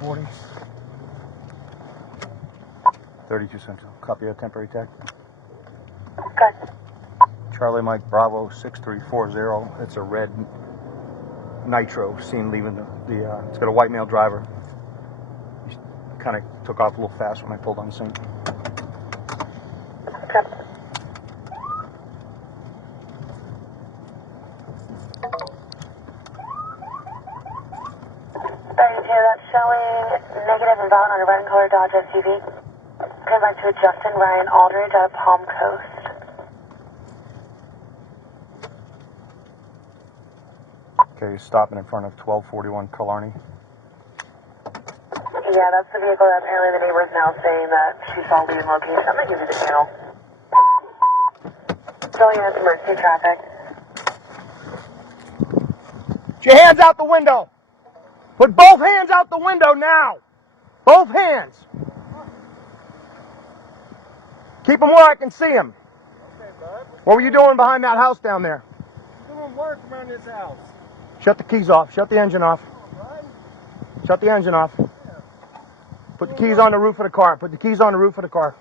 40. 32 Central. Copy of temporary tag. Okay. Charlie Mike Bravo 6340. It's a red Nitro seen leaving the it's got a white male driver. He kind of took off a little fast when I pulled on the scene. Okay. That's showing negative and valid on a red and color Dodge SUV. Turn back to Justin Aldrich out of Palm Coast. Okay, he's stopping in front of 1241 Killarney. Yeah, that's the vehicle that apparently the neighbor's now saying that she saw leaving location. I'm gonna give you the channel. Showing us emergency traffic. Get your hands out the window! Put both hands out the window now! Both hands! Keep them where I can see them. Okay, bud. What were you doing behind that house down there? Doing work around this house. Shut the keys off. Shut the engine off. Right? Shut the engine off. Put the keys on the roof of the car. Put the keys on the roof of the car.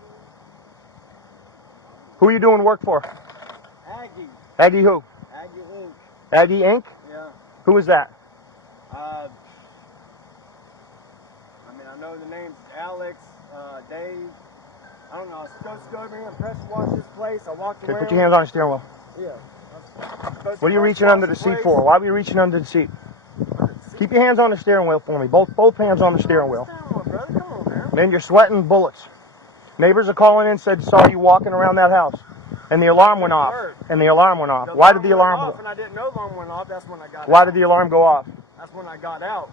Who are you doing work for? Aggie. Aggie who? Aggie Inc. Aggie Inc.? Yeah. Who is that? I mean, I know the names Alex, Dave. I don't know. I was supposed to go over here and pressure wash this place. I walked Okay, around. put your hands on the steering wheel. Yeah. What are you reaching under the seat for? Why are you reaching under the seat? Keep your hands on the steering wheel for me. Both hands on the steering wheel. Come on, man. Man, you're sweating bullets. Neighbors are calling in, said saw you walking around that house. And the alarm went off. And the alarm went off. Why did the alarm go off? And I didn't know the alarm went off. That's when I got out. Why did the alarm go off? That's when I got out.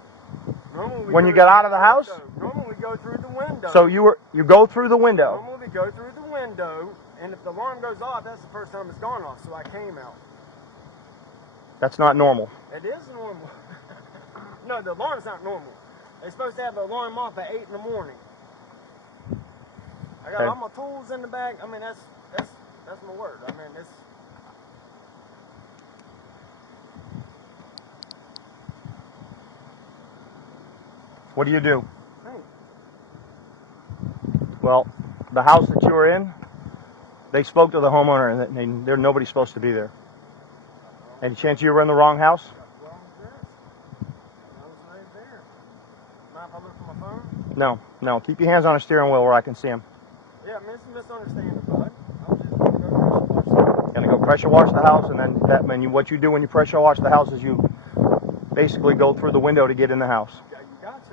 Normally When you get out of the house? Normally we go through the window. So you go through the window. Normally we go through the window, and if the alarm goes off, that's the first time it's gone off. So I came out. That's not normal. It is normal. No, the alarm's not normal. They're supposed to have the alarm off at 8 in the morning. I got all my tools in the back. I mean, that's my word. I mean, it's. What do you do? Hey. Well, the house that you were in, they spoke to the homeowner and nobody's supposed to be there. Any chance you were in the wrong house? Wrong address. I was right there. Mind if I look for my phone? No. Keep your hands on the steering wheel where I can see them. Yeah, it's a misunderstanding, bud. I was just going to go Gonna go pressure wash the house, and then what you do when you pressure wash the house is you basically go through the window to get in the house. Yeah, you got to.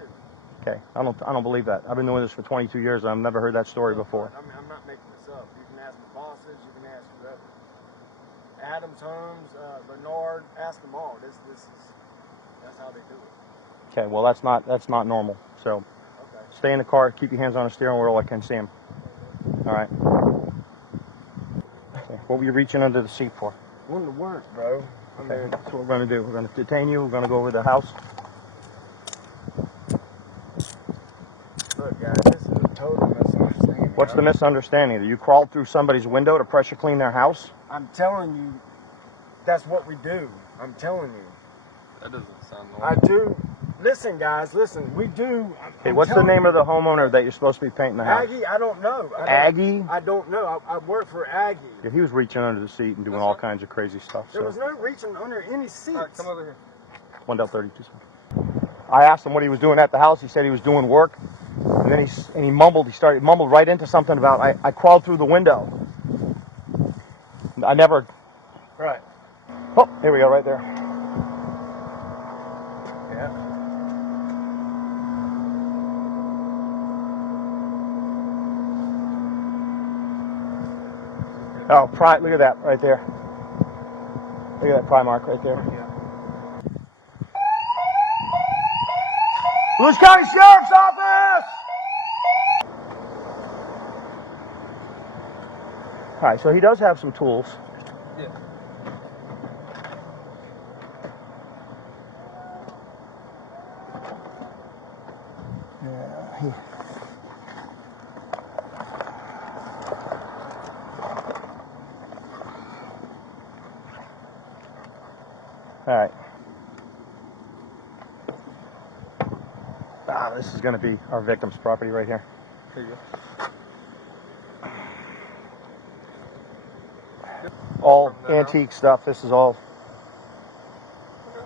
Okay, I don't believe that. I've been doing this for 22 years. And I've never heard that story before. I mean, I'm not making this up. You can ask my bosses. You can ask whoever. Adams, Holmes, Bernard. Ask them all. That's how they do it. Okay, well that's not normal. So Okay. stay in the car. Keep your hands on the steering wheel. I can see them. All right. Okay, what were you reaching under the seat for? Going to work, bro. Okay, that's what we're going to do. We're going to detain you. We're going to go over to the house. Look, guys, this is a total misunderstanding. What's the misunderstanding? That you crawled through somebody's window to pressure clean their house? I'm telling you, that's what we do. I'm telling you. That doesn't sound normal. I do. Listen, guys, listen. We do. Okay, what's the name of the homeowner that you're supposed to be painting the house? Aggie? I don't know. Aggie? I don't know. I work for Aggie. Yeah, he was reaching under the seat and doing all kinds of crazy stuff. There was no reaching under any seats. All right, come over here. 1.32. I asked him what he was doing at the house. He said he was doing work, and then he mumbled. He mumbled right into something about I crawled through the window. I never. Right. Oh, here we go, right there. Yeah. Oh, look at that right there. Look at that pry mark right there. Yeah. Volusia County Sheriff's Office! All right, so he does have some tools. Yeah. Yeah. All right. Now this is going to be our victim's property right here. Here you go. All From there antique stuff. This is all. Okay.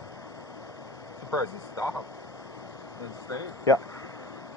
Surprised he stopped and stayed. Yeah.